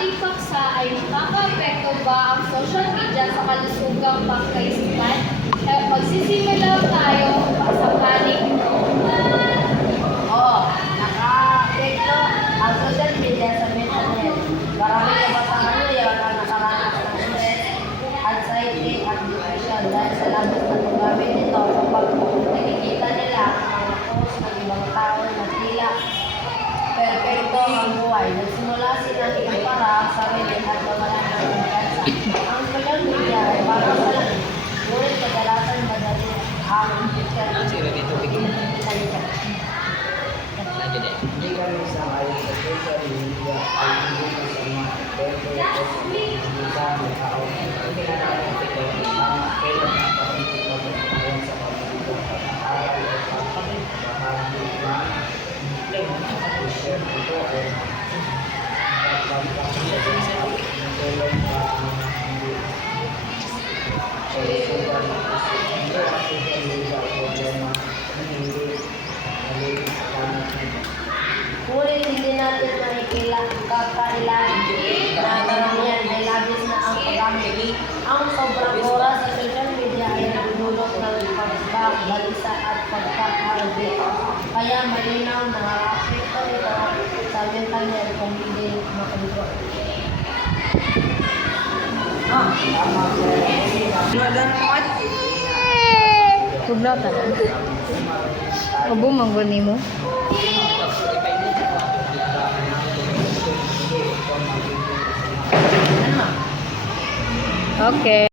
ating paksa ay nakaka-apekto ba ang social media sa kalusugang pangkaisipan? Magsisimula tayo sa panig ito. Oo, naka-apekto ang social media sa mental health. Marami kabataan ngayon ang nakaranas ng stress, anxiety at depression dahil sa labis na paggamit nito kapag nakikita nila ang mga post ng ibang tao na tila perfecto ang buhay. Nagsimula silang ikumpara ang sarili at mawalan ng kumpiyansa. Ang social media ay parang salamin, ngunit kadalasan madali ang Hindi kami sangayon sa social media ay hindi masama pero ito sa mga tao hindi na natin ito ang kailan ang pagkakataon sa pagkakataon pag-aaral o pagkakabahagi na share ito ay pagkakataon ng tulong pa hindi solusyon hindi ang social media problema hindi Ngunit hindi natin kakailan na karamihan ay labis na ang paggamit. Ang sobrang oras sa social media ay nagdulot ng pagkabalisa at pagkakalbi. Kaya malinaw na apekto ito sa mental health kung hindi makaligo. Tugnaw talaga. Abo mangguni mo. Okay.